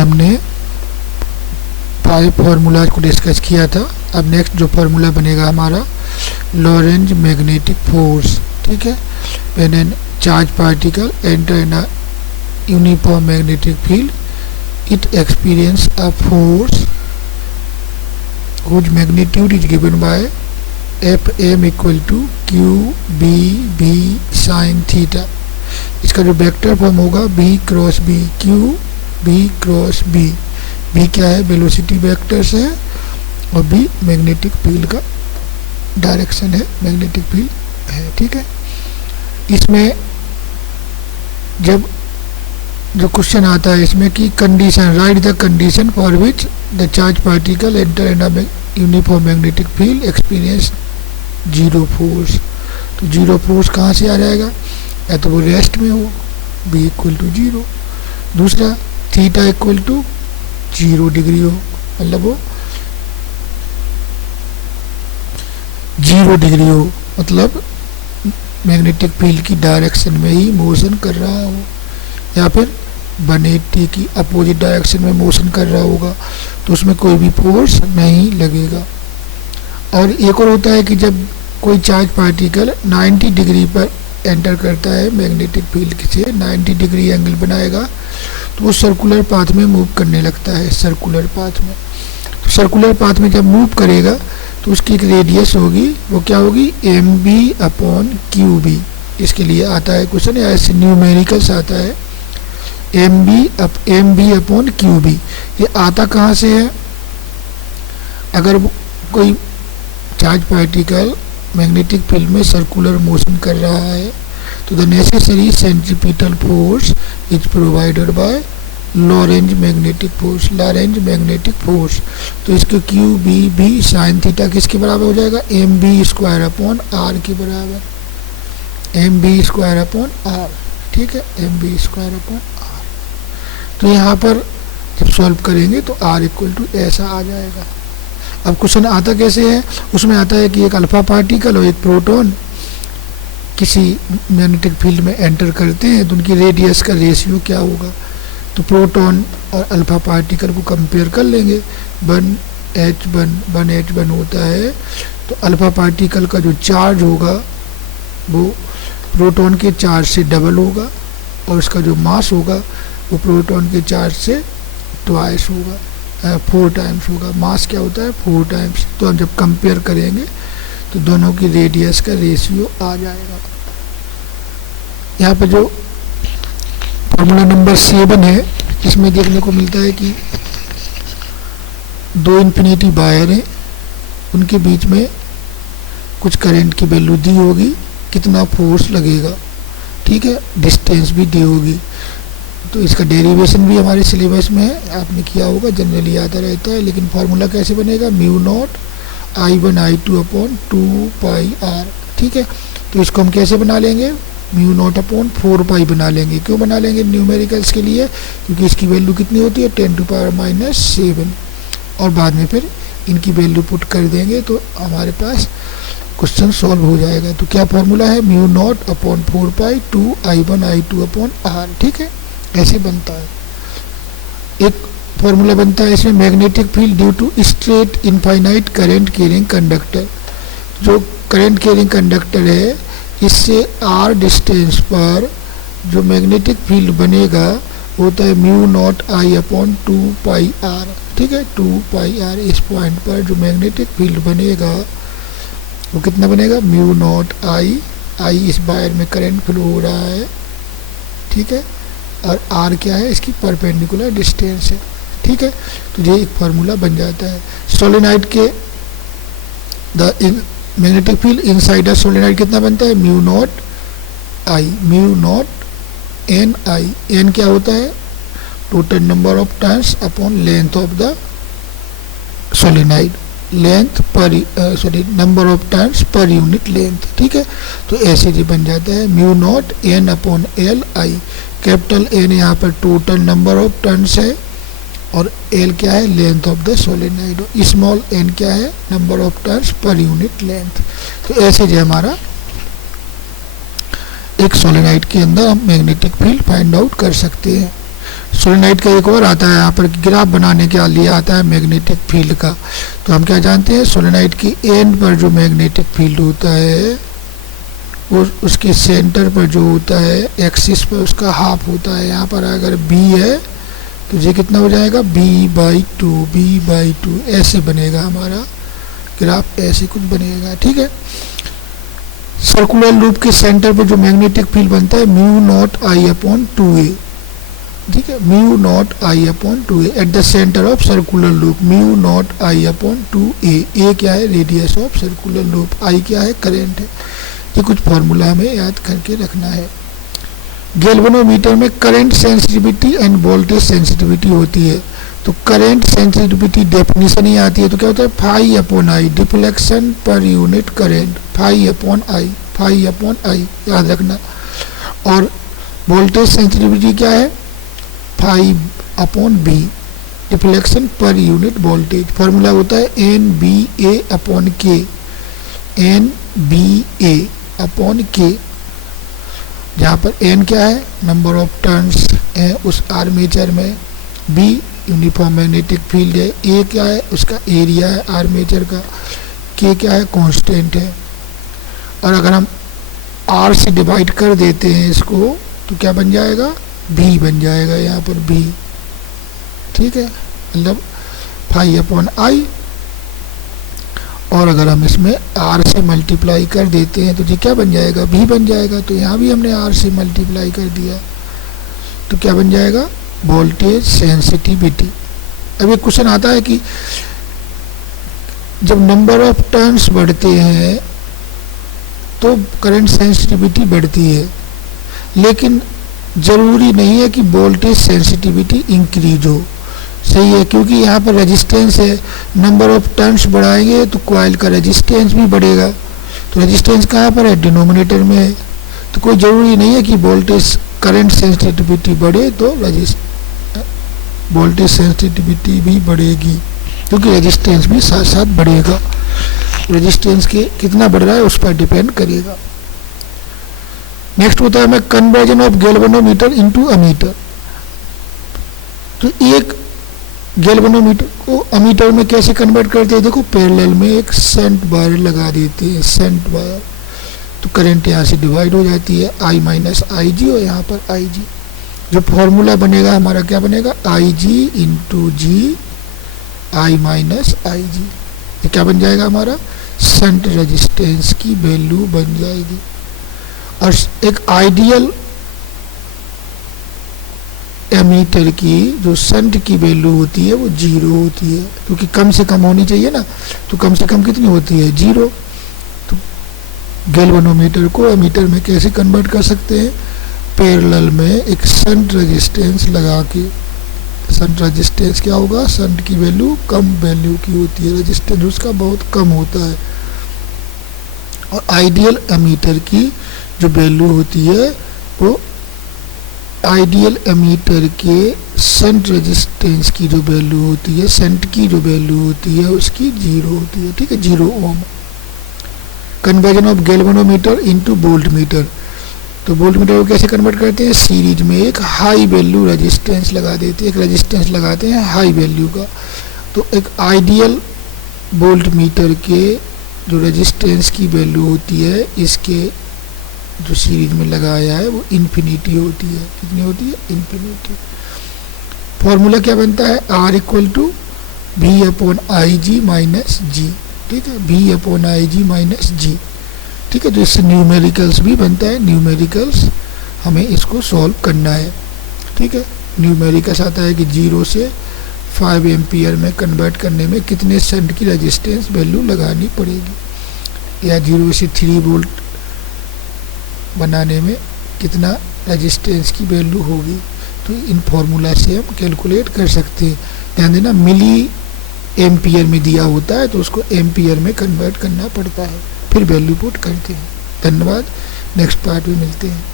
हमने 5 फार्मूलाज को डिस्कस किया था। अब नेक्स्ट जो फार्मूला बनेगा हमारा लॉरेंज मैग्नेटिक फोर्स, ठीक है। When an charge particle enter in a uniform magnetic field it experience a force whose magnitude is given by Fm equal to QBB sin theta. इसका जो वेक्टर फॉर्म होगा B cross B, QB cross B। B क्या है, velocity vectors है, और B magnetic field का direction है, magnetic field है, ठीक है। इसमें जब जो क्वेश्चन आता है इसमें कि condition, right the condition for which the charge particle enter in a uniform magnetic field experience zero force. तो जीरो फोर्स कहाँ से आ जाएगा, या तो वो रेस्ट में हो, बी इक्वल टू जीरो। दूसरा थीटा इक्वल टू 0 डिग्री हो, मतलब वो 0 डिग्री हो, मतलब मैग्नेटिक फील्ड की डायरेक्शन में ही मोशन कर रहा हो, या फिर 180 की अपोजिट डायरेक्शन में मोशन कर रहा होगा, तो उसमें कोई भी फोर्स नहीं लगेगा। और एक और होता है कि जब कोई चार्ज पार्टिकल 90 डिग्री पर एंटर करता है मैग्नेटिक फील्ड से, 90 डिग्री एंगल बनाएगा, तो वो सर्कुलर पाथ में मूव करने लगता है, सर्कुलर पाथ में। तो सर्कुलर पाथ में जब मूव करेगा तो उसकी एक रेडियस होगी, वो क्या होगी, mb/qb। इसके लिए आता है क्वेश्चन, या ऐसे न्यूमेरिकल्स आता है mb/qb। ये आता कहाँ से है, अगर कोई चार्ज पार्टिकल मैग्नेटिक फील्ड में सर्कुलर मोशन कर रहा है तो the necessary centripetal force is provided by Lorentz magnetic force, Lorentz magnetic force. तो इसके QBB sin थीटा किसके बराबर हो जाएगा, mb² के बराबर, mb²/r, ठीक है, mb²/r। तो यहाँ पर जब सॉल्व करेंगे तो r इक्वल टू ऐसा आ जाएगा। अब क्वेश्चन आता कैसे है, उसमें आता है कि एक अल्फा पार्टिकल और एक प्रोटॉन किसी मैग्नेटिक फील्ड में एंटर करते हैं, तो उनकी रेडियस का रेशियो क्या होगा। तो प्रोटॉन और अल्फा पार्टिकल को कंपेयर कर लेंगे, 1h1 होता है, तो अल्फा पार्टिकल का जो चार्ज होगा वो प्रोटॉन के चार्ज से डबल होगा, और उसका जो मास होगा वो प्रोटॉन के चार्ज से ट्वाइस होगा, 4 टाइम्स होगा। मास क्या होता है, 4 टाइम्स। तो हम जब कंपेयर करेंगे तो दोनों की रेडियस का रेशियो आ जाएगा। यहाँ पर जो फॉर्मूला नंबर 7 है, इसमें देखने को मिलता है कि 2 इन्फिनिटी वायर हैं, उनके बीच में कुछ करंट की वैल्यू दी होगी, कितना फोर्स लगेगा, ठीक है, डिस्टेंस भी दी होगी। तो इसका डेरिवेशन भी हमारे सिलेबस में है, आपने किया होगा, जनरली आता रहता है। लेकिन फार्मूला कैसे बनेगा, μ0 I1I2/2πr, ठीक है। तो इसको हम कैसे बना लेंगे, μ0/4π बना लेंगे। क्यों बना लेंगे न्यूमेरिकल्स के लिए, क्योंकि इसकी वैल्यू कितनी होती है, 10⁻⁻7, और बाद में फिर इनकी वैल्यू पुट कर देंगे तो हमारे पास क्वेश्चन सॉल्व हो जाएगा। तो क्या फार्मूला है, μ0/4π 2I1I2/r, ठीक है, ऐसे बनता है। एक फार्मूला बनता है इसमें, magnetic field due to straight infinite current carrying conductor. जो करंट कैरिंग कंडक्टर है, इससे r डिस्टेंस पर जो मैग्नेटिक फील्ड बनेगा होता है μ0 I/2πr, ठीक है, 2πr। इस पॉइंट पर जो मैग्नेटिक फील्ड बनेगा वो कितना बनेगा, μ0 I इस वायर में करंट फ्लो हो रहा है, ठीक है, और r क्या है, इसकी परपेंडिकुलर डिस्टेंस है, ठीक है। तो ये एक फार्मूला बन जाता है। सोलेनोइड के the magnetic field inside the solenoid कितना बनता है, μ0 Ni। n क्या होता है, total number of turns upon length of the solenoid, length पर नंबर ऑफ टर्न्स पर यूनिट लेंथ, ठीक है। तो ऐसे जी बन जाता है μ0 N/Li। कैपिटल N यहाँ पर टोटल नंबर ऑफ टर्न्स है, और L क्या है, length of the solenoid, small n क्या है, नंबर ऑफ टर्न्स पर यूनिट लेंथ। तो ऐसे जो हमारा एक सोलेनोइड के अंदर हम मैग्नेटिक फील्ड फाइंड आउट कर सकते हैं। सोलेनोइड का एक और आता है यहाँ पर ग्राफ बनाने के लिए आता है मैग्नेटिक फील्ड का। तो हम क्या जानते हैं, सोलेनोइड की एंड पर जो मैग्नेटिक फील्ड होता है वो उसके सेंटर पर जो होता है एक्सिस पर उसका हाफ होता है। यहाँ पर अगर बी है तो ये कितना हो जाएगा, b/2 ऐसे बनेगा हमारा ग्राफ, ऐसे कुछ बनेगा। ठीक है, सर्कुलर लूप के सेंटर पर जो मैग्नेटिक फील्ड बनता है μ0I/2a। ठीक है, μ0I/2a at the centre of circular loop, μ0I/2a। ए क्या है, रेडियस ऑफ सर्कुलर लूप, आई क्या है, करंट है। ये कुछ फॉर्मूला हमें याद करके रखना है। गैल्वेनोमीटर में current sensitivity end voltage sensitivity होती है। तो करंट सेंसिटिविटी डेफिनेशन ही आती है, तो क्या होता है, phi/I, deflection per unit current, phi/I याद रखना। और वोल्टेज सेंसिटिविटी क्या है, phi/B, deflection per unit voltage. Formula होता है NBA/K, NBA/K, जहाँ पर n क्या है, नंबर ऑफ टर्न्स है उस आर्मेचर में, B यूनिफॉर्म मैग्नेटिक फील्ड है, A क्या है, उसका एरिया है आर्मेचर का, K क्या है, कांस्टेंट है। और अगर हम R से डिवाइड कर देते हैं इसको तो क्या बन जाएगा, B बन जाएगा यहाँ पर B। ठीक है, मतलब phi/I। और अगर हम इसमें R से मल्टीप्लाई कर देते हैं तो ये क्या बन जाएगा, B बन जाएगा। तो यहाँ भी हमने R से मल्टीप्लाई कर दिया तो क्या बन जाएगा, वोल्टेज सेंसिटिविटी। अब एक क्वेश्चन आता है कि जब नंबर ऑफ टर्न्स बढ़ते हैं तो करंट सेंसिटिविटी बढ़ती है, लेकिन ज़रूरी नहीं है कि वोल्टेज सेंसिटिविटी इंक्रीज हो। सही है, क्योंकि यहाँ पर रेजिस्टेंस है, नंबर ऑफ टर्न्स बढ़ाएंगे तो कॉइल का रेजिस्टेंस भी बढ़ेगा। तो रेजिस्टेंस कहाँ पर है, डिनोमिनेटर में है। तो कोई ज़रूरी नहीं है कि वोल्टेज करंट सेंसिटिविटी बढ़े तो वोल्टेज सेंसिटिविटी भी बढ़ेगी, क्योंकि रेजिस्टेंस भी साथ साथ बढ़ेगा। रेजिस्टेंस के कितना बढ़ रहा है उस पर डिपेंड करेगा। नेक्स्ट होता है हमें conversion of galvanometer into ammeter. तो एक गैल्वेनोमीटर को अमीटर में कैसे कन्वर्ट करते हैं, देखो पैरेलल में एक सेंट वायर लगा देते हैं, सेंट वायर, तो करंट यहाँ से डिवाइड हो जाती है, I-IG और यहाँ पर IG। जो फॉर्मूला बनेगा हमारा क्या बनेगा, IG × G I-IG। ये क्या बन जाएगा हमारा, शंट रेजिस्टेंस की वैल्यू बन जाएगी। और एक आइडियल एमीटर की जो शंट की वैल्यू होती है वो 0 होती है, क्योंकि कम से कम होनी चाहिए ना, तो कम से कम कितनी होती है, 0। तो गैल्वेनोमीटर को एमीटर में कैसे कन्वर्ट कर सकते हैं, पैरेलल में एक शंट रेजिस्टेंस लगा के। शंट रेजिस्टेंस क्या होगा, शंट की वैल्यू कम वैल्यू की होती है, रेजिस्टेंस उसका बहुत कम होता है। और आइडियल एमीटर की जो वैल्यू होती है वो आइडियल एमीटर के शंट रेजिस्टेंस की जो वैल्यू होती है, शंट की जो वैल्यू होती है उसकी 0 होती है। ठीक है, 0 ohm. Conversion of galvanometer into voltmeter. तो वोल्टमीटर को कैसे कन्वर्ट करते हैं, सीरीज में एक हाई वैल्यू रेजिस्टेंस लगा देते हैं, एक रेजिस्टेंस लगाते हैं हाई वैल्यू का। तो एक आइडियल वोल्टमीटर के जो रेजिस्टेंस की वैल्यू होती है इसके जो सीरीज में लगाया है वो इन्फिनिटी होती है। कितनी होती है, इन्फिनिटी। फॉर्मूला क्या बनता है, R = V/IG - G। ठीक है, V/IG - G। ठीक है, तो इससे न्यूमेरिकल्स भी बनता है, न्यूमेरिकल्स हमें इसको सॉल्व करना है। ठीक है, न्यूमेरिकल्स आता है कि 0 से 5 एम्पियर में कन्वर्ट करने में कितने शंट की रेजिस्टेंस वैल्यू लगानी पड़ेगी, या 0 से 3 वोल्ट बनाने में कितना रेजिस्टेंस की वैल्यू होगी। तो इन फार्मूला से हम कैलकुलेट कर सकते हैं। ध्यान देना, मिली एम्पियर में दिया होता है तो उसको एम्पियर में कन्वर्ट करना पड़ता है, फिर वैल्यू पुट करते हैं। धन्यवाद, नेक्स्ट पार्ट में मिलते हैं।